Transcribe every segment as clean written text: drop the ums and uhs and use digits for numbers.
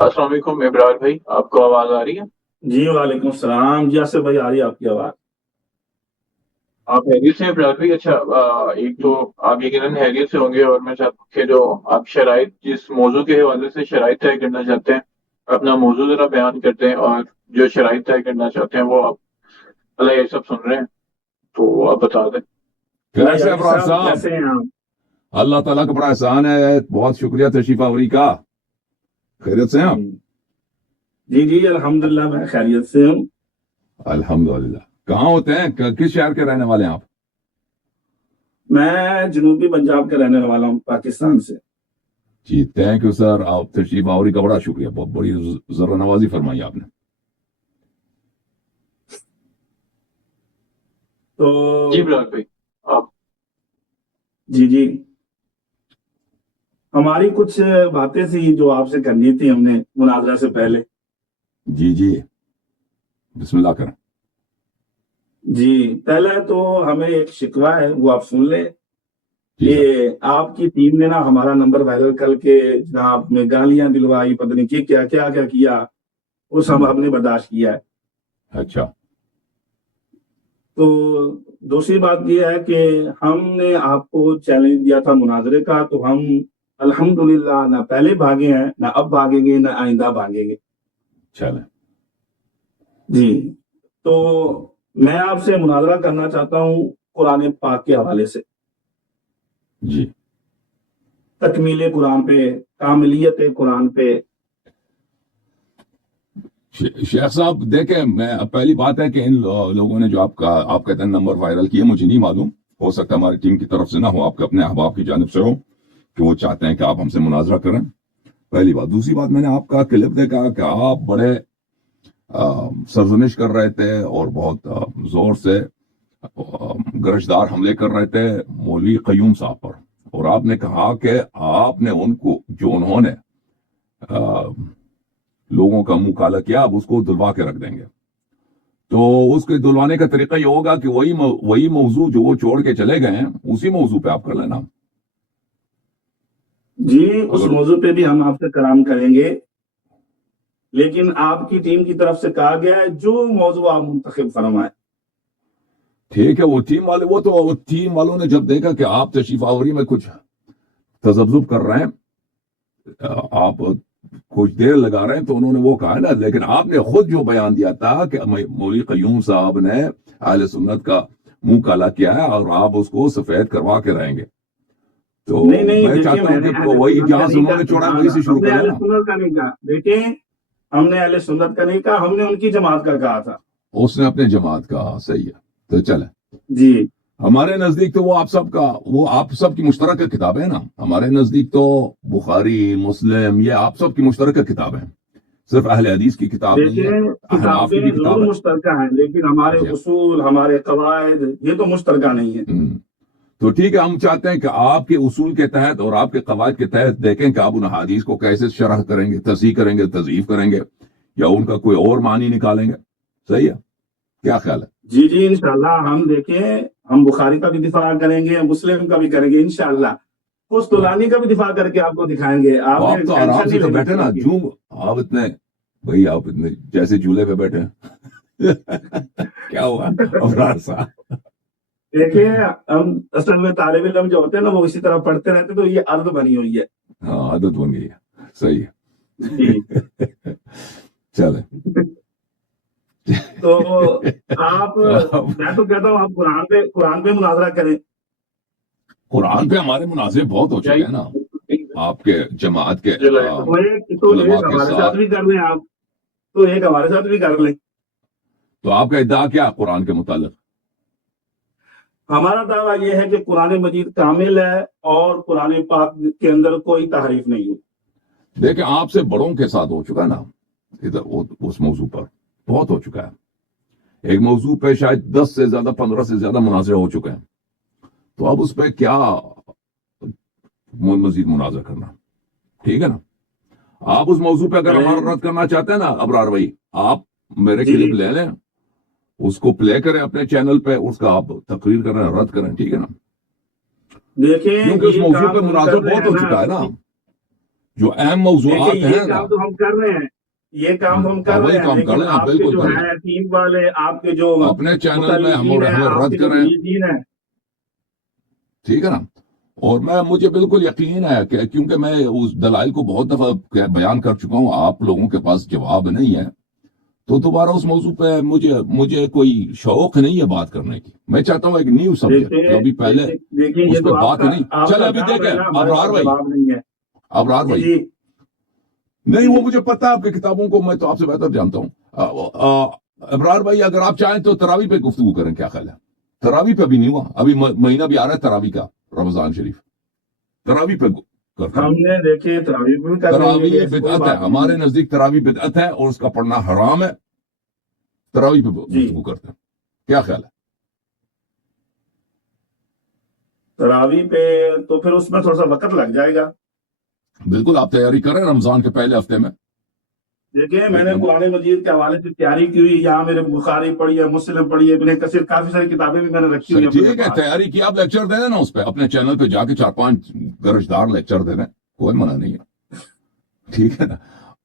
السلام علیکم ابرار بھائی، آپ کو آواز آ رہی ہے؟ جی وعلیکم السلام جی آصف بھائی، آ رہی ہے آپ کی آواز؟ آپ خیریت سے ہیں ابرار بھائی؟ اچھا، ایک تو آپ یقیناً خیریت سے ہوں گے، اور میں چاہتا ہوں کہ جو آپ شرائط، جس موضوع کے حوالے سے شرائط طے کرنا چاہتے ہیں، اپنا موضوع ذرا بیان کرتے ہیں، اور جو شرائط طے کرنا چاہتے ہیں وہ آپ اللہ یہ سب سن رہے ہیں، تو آپ بتا دیں۔ جی کیسے علی ابرار صاحب صاحب؟ کیسے ہیں آپ؟ اللہ تعالیٰ کا بڑا احسان ہے، بہت شکریہ تشریف آوری کا۔ خیریت سے ہیں آپ؟ جی جی الحمدللہ میں خیریت سے ہوں۔ الحمدللہ۔ کہاں ہوتے ہیں، کس شہر کے رہنے والے ہیں آپ؟ میں جنوبی پنجاب کا رہنے والا ہوں، پاکستان سے۔ جی تھینک یو سر، آپ تشریف آوری کا بڑا شکریہ، بہت بڑی ذرا نوازی فرمائی آپ نے۔ تو جی ابرار بھائی، آپ جی ہماری کچھ باتیں تھی جو آپ سے کرنی تھی، ہم نے مناظرہ سے پہلے۔ جی بسم اللہ کریں۔ جی پہلے تو ہمیں ایک شکوہ ہے، وہ آپ سن لیں جی سر۔ کہ آپ کی ٹیم نے نا ہمارا نمبر وائرل کر کے جناب میں گالیاں دلوائی، پتہ نہیں کیا کیا وہ سب ہم نے برداشت کیا ہے۔ اچھا۔ تو دوسری بات یہ ہے کہ ہم نے آپ کو چیلنج دیا تھا مناظرے کا، تو ہم الحمدللہ نہ پہلے بھاگے ہیں، نہ اب بھاگیں گے، نہ آئندہ بھاگیں گے۔ چلیں۔ جی تو میں آپ سے مناظرہ کرنا چاہتا ہوں قرآن پاک کے حوالے سے، جی تکمیل قرآن پہ، کاملیت قرآن پہ۔ شیخ صاحب دیکھیں، میں پہلی بات ہے کہ ان لوگوں نے جو آپ کا نمبر وائرل کیا، مجھے نہیں معلوم، ہو سکتا ہماری ٹیم کی طرف سے نہ ہو، آپ کے اپنے احباب کی جانب سے ہو کہ وہ چاہتے ہیں کہ آپ ہم سے مناظرہ کریں، پہلی بات۔ دوسری بات، میں نے آپ کا کلپ دیکھا کہ آپ بڑے سرزنش کر رہے تھے اور بہت زور سے گرجدار حملے کر رہے تھے مولوی قیوم صاحب پر، اور آپ نے کہا کہ آپ نے ان کو، جو انہوں نے لوگوں کا منہ کالا کیا، اب اس کو دلوا کے رکھ دیں گے۔ تو اس کے دلوانے کا طریقہ یہ ہوگا کہ وہی موضوع جو وہ چھوڑ کے چلے گئے ہیں، اسی موضوع پہ آپ کر لینا۔ جی اس موضوع پہ بھی ہم آپ سے کلام کریں گے، لیکن آپ کی ٹیم کی طرف سے کہا گیا ہے جو موضوع آپ منتخب فرمائیں۔ ٹھیک ہے، وہ ٹیم والوں نے جب دیکھا کہ آپ تشریف آوری میں کچھ تذبذب کر رہے ہیں، آپ کچھ دیر لگا رہے ہیں، تو انہوں نے وہ کہا نا، لیکن آپ نے خود جو بیان دیا تھا کہ مولوی قیوم صاحب نے اہل سنت کا منہ کالا کیا ہے اور آپ اس کو سفید کروا کے رہیں گے، تو نہیں میں چاہتا ہوں کہ وہی جہاں سے انہوں نے چھوڑا وہی سے شروع کر اہل لینا۔ سنت کا نہیں کہا، دیکھیں ہم نے اہل سنت کا نہیں کہا، ہم نے ان کی جماعت کا کہا تھا۔ اس نے اپنے جماعت کا، صحیح ہے، تو چلیں۔ جی ہمارے نزدیک تو وہ آپ سب کی مشترکہ کتاب ہے نا، ہمارے نزدیک تو بخاری، مسلم، یہ آپ سب کی مشترکہ کتاب ہے، صرف اہل حدیث کی کتاب نہیں ہے، دیکھیں احناف کی کتابیں بھی کتاب ضرور ہے۔ مشترکہ ہیں، لیکن ہمارے اچھا۔ اصول، ہمارے قواعد یہ تو مشترکہ نہیں ہے۔ تو ٹھیک ہے، ہم چاہتے ہیں کہ آپ کے اصول کے تحت اور آپ کے قواعد کے تحت دیکھیں کہ آپ ان حدیث کو کیسے شرح کریں گے، تصحیح کریں گے، تضعیف کریں گے، یا ان کا کوئی اور معنی نکالیں گے۔ صحیح ہے، کیا خیال ہے؟ جی انشاءاللہ ہم دیکھیں، ہم بخاری کا بھی دفاع کریں گے، مسلم کا بھی کریں گے انشاءاللہ، قسطلانی کا بھی دفاع کر کے آپ کو دکھائیں گے۔ تو آپ تو آرام سے تو بیٹھے نا، آپ اتنے جیسے جھولے پہ بیٹھے ہیں۔ کیا ہوا ابرار صاحب؟ دیکھیں ہم اصل میں طالب علم جو ہوتے ہیں نا، وہ اسی طرح پڑھتے رہتے، تو یہ عادت بنی ہوئی ہے۔ ہاں، عادت بن گئی ہے، صحیح جی ہے۔ چلیں۔ تو آپ، میں تو کہتا ہوں آپ قرآن پہ مناظرہ کریں۔ قرآن پہ ہمارے مناظرے بہت ہو چکے ہیں نا، آپ کے جماعت کے تو علماء ایک کے ہمارے ساتھ ساتھ۔ بھی کر لیں آپ، تو ایک ہمارے ساتھ بھی کر لیں۔ تو آپ کا ادعا کیا ہے قرآن کے متعلق؟ ہمارا دعویٰ یہ ہے کہ قرآن مجید کامل ہے اور قرآن پاک کے اندر کوئی تحریف نہیں ہے۔ دیکھیں، آپ سے بڑوں کے ساتھ ہو چکا نا ادھر، اس موضوع پر بہت ہو چکا ہے، ایک موضوع پہ شاید 10 سے زیادہ، 15 سے زیادہ مناظرے ہو چکے ہیں، تو اب اس پہ کیا مزید مناظرہ کرنا؟ ٹھیک ہے نا، آپ اس موضوع پہ اگر ہمارا رد کرنا چاہتے ہیں نا ابرار بھائی، آپ میرے کلپ لے لیں، اس کو پلے کریں اپنے چینل پہ، اس کا آپ تقریر کریں، رد کریں، ٹھیک ہے نا، دیکھیں کیونکہ اس موضوع پہ مناظرہ بہت ہو چکا ہے نا، जो अहम देखिए मौजूआत ये हैं ना, काम तो हम कर रहे हैं, ये काम तो हम कर वही रहे हैं, काम कर लेकिन रहे हैं, आपके बिल्कुल जो कर रहे हैं। है टीम वाले, आपके जो अपने चैनल में मुखलिफीन है, हमें रद्द आपके जो करें, मुरीदीन है, ठीक है ना। और मुझे बिल्कुल यकीन है कि क्योंकि मैं उस दलाइल को बहुत दफा बयान कर चुका हूं, आप लोगों के पास जवाब नहीं है, तो दोबारा उस मौजू पे मुझे कोई शौक नहीं है बात करने की। मैं चाहता हूं एक न्यू सब्जेक्ट देखिए जो अभी पहले देखिए उस ये पे तो बात आपका नहीं चल। आपका अभी काम है देखें ना, हमारे अबरार पास भाई, जवाब नहीं है। अबरार जी भाई, जी नहीं जी वो मुझे पता है, आपकी किताबों को मैं तो आपसे बेहतर जानता हूं। अबरार भाई, अगर आप चाहें तो तरावी पे गुफ्तगू करें, क्या ख्याल है? तरावी पे अभी नहीं हुआ, अभी महीना भी आ रहा है तरावी का, रमजान शरीफ, तरावी पे करते हैं। हमने देखिए तरावी भी कर लेंगे, तरावी ऐसी कोई बिदअत है, बात नहीं हमारे है। नजदीक तरावी बिदअत है और उसका पढ़ना हराम है। तरावी पे जी गुफ्तगू करते हैं, क्या ख्याल है? तरावी पे तो फिर उसमें थोड़ा सा वक्त लग जाएगा। बिल्कुल, आप तैयारी करें रमजान के पहले हफ्ते में। देखिए मैंने लेकिन कुरान मजीद के हवाले से तैयारी की हुई, यहाँ मेरे बुखारी पढ़ी है, मुस्लिम पढ़ी है, इब्न कसीर, काफी सारी किताबें भी मैंने रखी हुई सही, है अपने ठीक है, पास। तैयारी की, आप लेक्चर दे देना उस पर, अपने चैनल पे जाके 4-5 गरजदार लेक्चर दे दें, कोई मना नहीं है, ठीक है ना।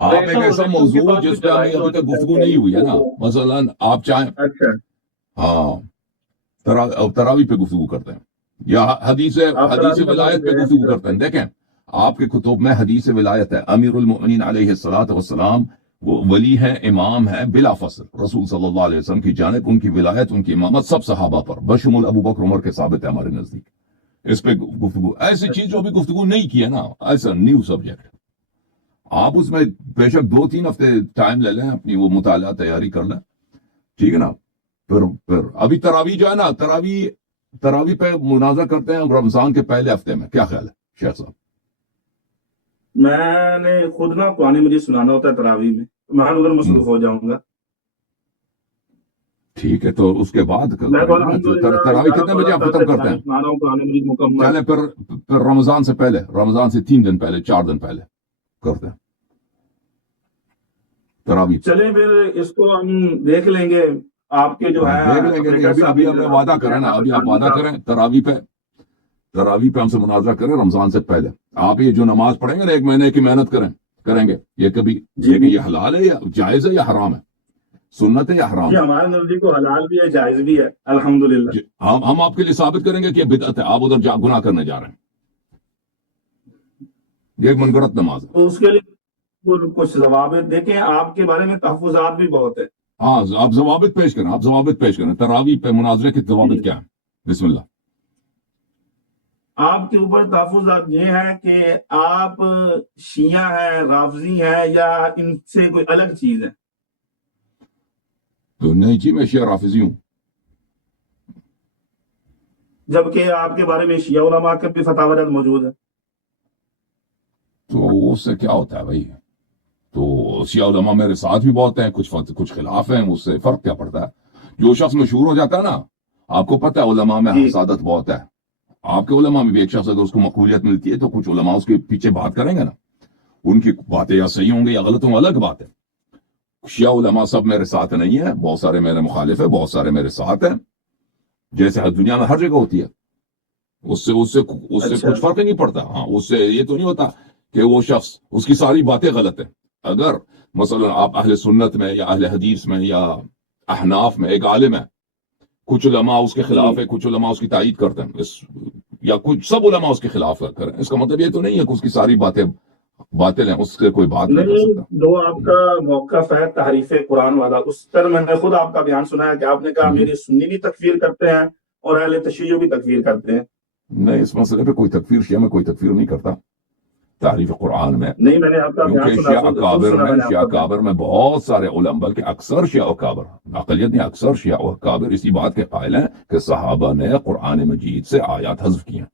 आप नहीं, एक ऐसा उनके मौजू पास जिस कुछ पे हमें दलाइल अभी होने तक गुफ्तगू चाहिए नहीं हुई है ना, तो मसलन आप चाहें, अच्छा हाँ, तरावी पे गुफ्तगू करते हैं, या हदीस आप हदीस तरावी का विलायत मौजूद पे है गुफ्तगू आपकी तरफ करते से। हैं। देखें, आपके कुतुब में हदीस विलायत है, अमीरुल मोमिनीन अलैहिस्सलातु वस्सलाम, वो वली है, इमाम है बिला फस्ल, रसूल सल्लल्लाहु अलैहि वसल्लम की जानिब उनकी विलायत, उनकी इमामत सब सहाबा पर बशमुल अबू बकर उमर के साबित है हमारे नजदीक। इस पे गुफ्तगू, ऐसी चीज जो अच्छा भी गुफ्तगू नहीं की है ना, ऐसा न्यू सब्जेक्ट, आप उसमें बेशक 2-3 हफ्ते टाइम ले लें, अपनी वो मुताला तैयारी कर लें, ठीक है ना। फिर अभी तरावी जो है ना, तरावी पे मुनाजा करते हैं रमजान के पहले हफ्ते में, क्या ख्याल है शेख साहब? मैंने खुद ना कुरान मजीद सुनाना होता है तरावी में, मैं उधर मसरूफ हो जाऊंगा। ठीक है, तो उसके बाद मैं तो करेंगे ना, तो अल्हम्दुलिल्लाह तरावी 11 कितने बजे 14 आप साल खत्म से करते तरावी हैं? सुना रहा हूँ कुरान मजीद मुकम्मल। चले फिर रमजान से पहले, रमजान से 3 दिन पहले, 4 दिन पहले करते हैं तरावी। चले फिर इसको हम देख लेंगे, आपके जो हाँ, है देख लेंगे, नहीं अभी अभी हमें वादा करें ना, अभी आप वादा करें तरावी पे हमसे मुनाजरा करें रमजान से पहले। आप ये जो नमाज पढ़ेंगे ना, 1 महीने की मेहनत करेंगे, ये कभी जी ये हलाल है या जायज है या हराम है, सुन्नत है या हराम जी है? हमारे नजदीक तो हलाल भी है, जायज भी है, अल्हम्दुलिल्लाह। हम आपके लिए साबित करेंगे कि ये बिदअत है, आप उधर गुनाह करने जा रहे हैं, ये एक मनगढ़ंत नमाज है। तो उसके लिए कुछ जवाब देखें, आपके बारे में तहफुजात भी बहुत है। हाँ, आप जवाबित पेश करें तरावी पे मुनाजरे के जवाबित क्या है, बिस्मिल्लाह। आपके ऊपर तहफुजात ये है कि आप शिया हैं, राफजी हैं, या इनसे कोई अलग चीज है। तो नहीं जी, मैं शिया राफिजी हूँ। जबकि आपके बारे में शिया उलमा के भी फतावाजात मौजूद है। तो उससे क्या होता है भाई? तो शिया उलमा मेरे साथ भी बहुत हैं, कुछ खिलाफ हैं, उससे फर्क क्या पड़ता है? जो शख्स मशहूर हो जाता है ना, आपको पता है उलमा में जी हसादत बहुत है, आपके उलमा में भी एक शख्स अगर उसको मकबूलियत मिलती है तो कुछ उलमा उसके पीछे बात करेंगे ना, उनकी बातें या सही होंगे या गलत होंगे, अलग बात है। शिया उलमा सब मेरे साथ नहीं है, बहुत सारे मेरे मुखालिफ है, बहुत सारे मेरे साथ हैं, जैसे हर दुनिया में हर जगह होती है। उससे उससे उससे अच्छा कुछ फर्क नहीं पड़ता। हाँ, उससे ये तो नहीं होता कि वो शख्स उसकी सारी बातें गलत है। अगर मसलन आप अहले सुन्नत में या अहले हदीस में या अहनाफ में एक आलिम है, कुछ उलमा उसके जी खिलाफ है, कुछ उलमा उसकी तायीद करते हैं, या कुछ सब उलमा उसके खिलाफ करें, इसका मतलब ये तो नहीं है कि उसकी सारी बातें बातिल हैं, उससे कोई बात नहीं कर नहीं, सकता। जो आपका मौकफ है तहरीफ कुरान वाला, उस पर मैंने खुद आपका बयान सुना है कि आपने कहा मेरी सुन्नी भी तकफीर करते हैं और अहले तशय्युअ भी तकफीर करते हैं। नहीं, इस मसले पे कोई तकफीर, शिया में कोई तकफीर नहीं करता तारीफ कुरान में, नहीं, मैंने आपका बयान क्योंकि सुना, खुद सुना मैंने शिया आपका बयान। अकाबिर में बहुत सारे उलमा, बल्कि अक्सर शिया अकाबिर, अकलियत नहीं, अक्सर शिया अकाबिर इसी बात के कायल हैं कि सहाबा ने कुरान मजीद से आयात हज़्फ की हैं।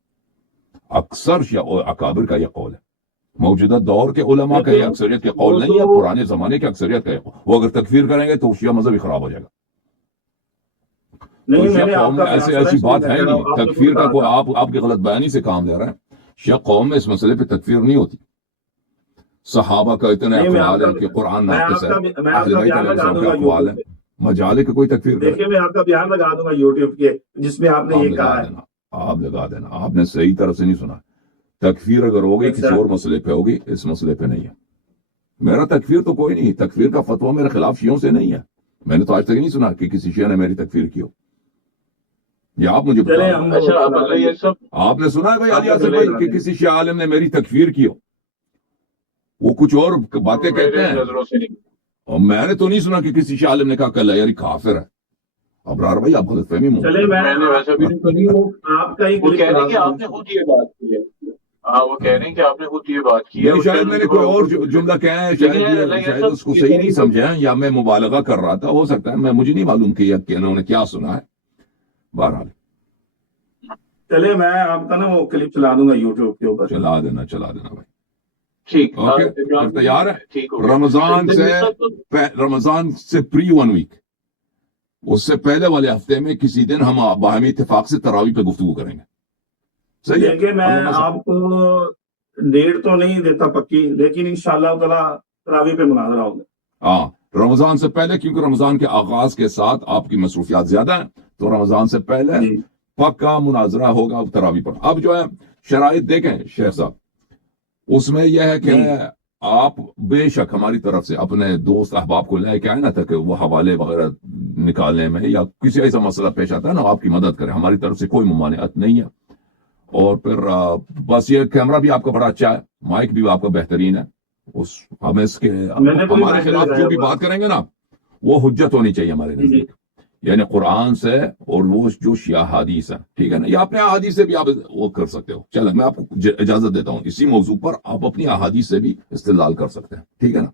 अक्सर शिया अकाबिर का यह कौल है, मौजूदा दौर के उलमा का यह अक्सरियत के कौल वो नहीं है, तो पुराने जमाने के अक्सरियत का है। वो अगर तकफीर करेंगे तो शिया मजहब ही खराब हो जाएगा। नहीं, तो शिया मैंने कौम आपका में बयान ऐसी सुना, ऐसी इसलिए बात मैं है कह रहा नहीं, हूँ, आपने खुद तकफीर का कहा कोई था। आपकी गलत बयानी से काम ले रहे हैं। शिया कौम में इस मसले पे तकफीर नहीं होती। सहाबा का इतने नहीं, अकवाल है कि कुरान मैं नाकिस है, आपका अहले बैत बयान लगा अलैहिस्सलाम के दूंगा अकवाल यूट्यूब है, पे। मजाले का कोई तकफीर करे, देखिए मैं आपका बयान लगा दूंगा यूट्यूब के, जिसमें आपने आप ये लगा कहा है। देना, आप लगा देना, आपने सही तरह से नहीं सुना। तकफीर अगर होगी अच्छा। किसी और मसले पे होगी, इस मसले पे नहीं है। मेरा तकफीर तो कोई नहीं, तकफीर का फतवा मेरे खिलाफ शियों से नहीं है। मैंने तो आज तक नहीं सुना कि किसी शिया ने मेरी तकफीर की हो। ये आप मुझे चले बताओ, हम अच्छा अब अगर ये सब आपने सुना है भाई आप अली आसिफ चले भाई जाते कि हैं। किसी शिया आलिम ने मेरी तकफीर की हो? वो कुछ और बातें कहते मेरे हैं, नजरों से नहीं। और मैंने तो नहीं सुना कि किसी शिया आलिम ने कहा कल यार काफिर है। अबरार भाई आप गलतफहमी में चले मैं मैंने वैसा भी नहीं सुनी। वो आपका ही वो क्लिप कह रहे चला हैं कि दूं। आपने खुद ये बात की है। हाँ वो कह रहे हैं कि आपने खुद ये बात की है। नहीं, वो शायद मैंने कोई और लेकिन जुमला कहा है, यार, शायद नहीं, शायद सब उसको ये सही कह नहीं रहे समझा है, या मैं मुबालगा कर रहा था, हो सकता है। मैं मुझे नहीं मालूम कि उन्होंने क्या सुना है। बहरहाल चले मैं आपका ना वो क्लिप चला दूंगा यूट्यूब के ऊपर। चला देना भाई। ठीक ओके, फिर तैयार है? ठीक हो गया। रमजान लेकिन से ये सब तो- रमजान से प्री 1 वीक, उससे पहले वाले हफ्ते में किसी दिन हम बाहमी इत्तेफाक से तरावी पे गुफ्तगू करेंगे। सही है? देखिए मैं अल्लाह मसद। आपको डेट तो नहीं देता पक्की, लेकिन इंशाल्लाह ताला तरावी पे मुनाजरा होगा। हाँ, रमजान से पहले, क्योंकि रमजान के आगाज के साथ आपकी मसरूफियात ज्यादा है, तो रमजान से पहले जी पक्का मुनाजरा होगा तरावी पर। अब जो है शराइत देखें शेख साहब, उसमें यह है कि जी। आप बेशक हमारी तरफ से अपने दोस्त अहबाब को लेके आए ना, ताकि वो हवाले वगैरह निकालने में या किसी ऐसा मसला पेश आता है ना, आपकी मदद करें। हमारी तरफ से कोई मुमानियत नहीं है। और फिर बस ये कैमरा भी आपका बड़ा अच्छा है, माइक भी आपका बेहतरीन है। उस हम इसके मैंने कोई हमारे माइक खिलाफ लगाया जो भी हुआ। बात करेंगे ना, वो हुज्जत होनी चाहिए हमारे जी जी नजदीक, यानी कुरान से, और वो जो शिया हादीस है, ठीक है ना, या अपने अहादीस से भी आप वो कर सकते हो। चलो मैं आपको इजाजत देता हूँ, इसी मौजू पर आप अपनी अहादीस से भी इस्तेदलाल कर सकते हैं, ठीक है ना।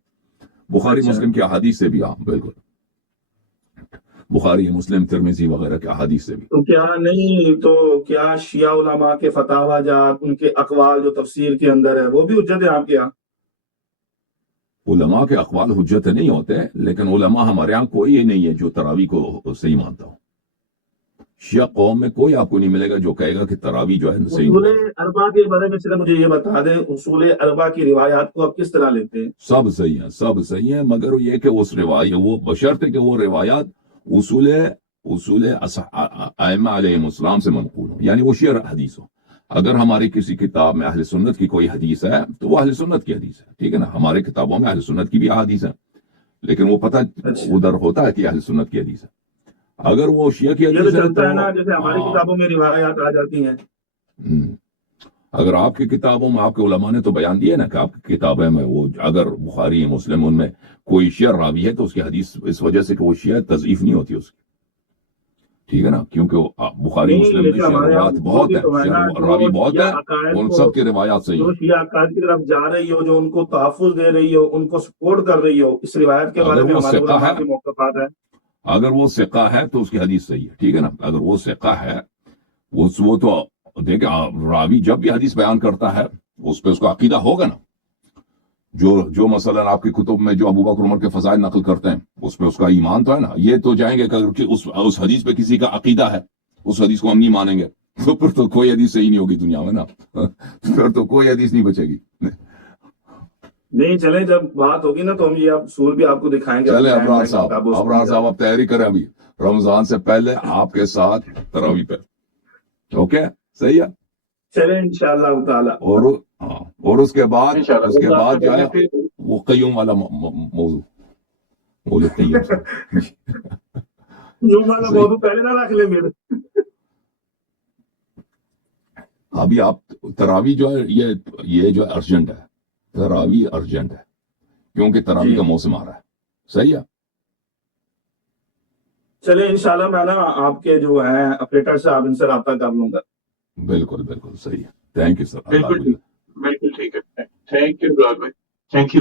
बुखारी अच्छा। मुस्लिम की अहादीस से भी, हाँ बिल्कुल, बुखारी मुस्लिम तिरमिजी वगैरह के अहादीस से भी। तो क्या नहीं, तो क्या शिया उलमा के फतावा जात, उनके अकवाल जो तफसीर के अंदर है, वो भी हुज्जत है आपके यहाँ? उलमा के अकवाल हुज्जत नहीं होते, लेकिन उलमा हमारे यहाँ कोई ये नहीं है जो तरावी को सही मानता हो। शिया कौम में कोई आपको नहीं मिलेगा जो कहेगा कि तरावी जो है सही उसूल नहीं। अरबा के बारे में सिर्फ मुझे ये बता दें, उसूल अरबा की रिवायात को आप किस तरह लेते हैं? सब सही है, सब सही है, मगर ये कि उस रिवायत, वो बशर्ते कि वो रिवायात उसूल उसूल अइम्मा अलैहिमुस्सलाम से मनकूल हो, यानी वो शिया हदीस हो। अगर हमारी किसी किताब में अहले सुन्नत की कोई हदीस है तो वो अहले सुन्नत की हदीस है, ठीक है ना। हमारे किताबों में अहले सुन्नत की भी हदीस है, लेकिन वो पता अच्छा। उधर होता है कि अहले सुन्नत की हदीस है। अगर वो शिया की ये तो हदीस है चलता है ना, तो जैसे हमारी हाँ, किताबों में रिवायात आ जाती हैं। अगर आपकी किताबों में आपके उलमा ने तो बयान दिया ना कि आपकी किताबें में वो, अगर बुखारी मुस्लिम उनमें कोई शिया रावी है तो उसकी हदीस इस वजह से कि वो शिया तज़ईफ नहीं होती उसकी, ठीक है ना, क्योंकि बुखारी नहीं, मुस्लिम में जैसे हमारे यहाँ शिया बहुत है, तो है ना, रावी जो बहुत शिया है, अकायद उन को, सब की रिवायात सही जो है। शिया अकायद की तरफ जा रही हो, जो उनको तहफ़्फ़ुज़ दे रही हो, उनको सपोर्ट कर रही हो, इस रिवायत के बारे अगर में वो हमारे सिक्का उलमा है, के मौक़िफ़ात है। अगर वो सिक्का है तो उसकी हदीस सही है, ठीक है ना। अगर वो सिक्का है, वो तो देखे, रावी जब भी हदीस बयान करता है उस पर उसका अकीदा होगा ना। जो मसलन आपकी कुतुब में जो अबू बकर उमर के फजाइल नकल करते हैं, उस पर उसका ईमान तो है ना। ये तो जाएंगे कि उस हदीस पे किसी का अकीदा है, उस हदीस को हम नहीं मानेंगे, तो फिर तो कोई हदीस सही नहीं होगी दुनिया में ना। फिर तो कोई हदीस नहीं बचेगी। नहीं, चले जब बात होगी ना तो हम ये आप सूल भी आपको दिखाएंगे। चले अपने अबरार टाइम में किताबों से। साहब आप तैयारी करें अभी रमजान से पहले आपके साथ तरावी पे, ओके सही है। चले इंशाअल्लाह ताला। और हाँ, और उसके बाद इंशाल्लाह जो है फिर वो कय्यूम वाला मौजू, वो कय्यूम साहब। जो वाला मौजू पहले ना रख ले मेरे। अभी आप तरावी जो है ये जो अर्जेंट है, तरावी अर्जेंट है, क्योंकि तरावी जी। का मौसम आ रहा है, सही है। चले इंशाल्लाह मैं ना आपके जो है ऑपरेटर साहब, इनसे राब्ता कर लूंगा। बिल्कुल बिल्कुल सही है। Thank you sir. बिल्कुल ठीक है। Thank you brother, thank you.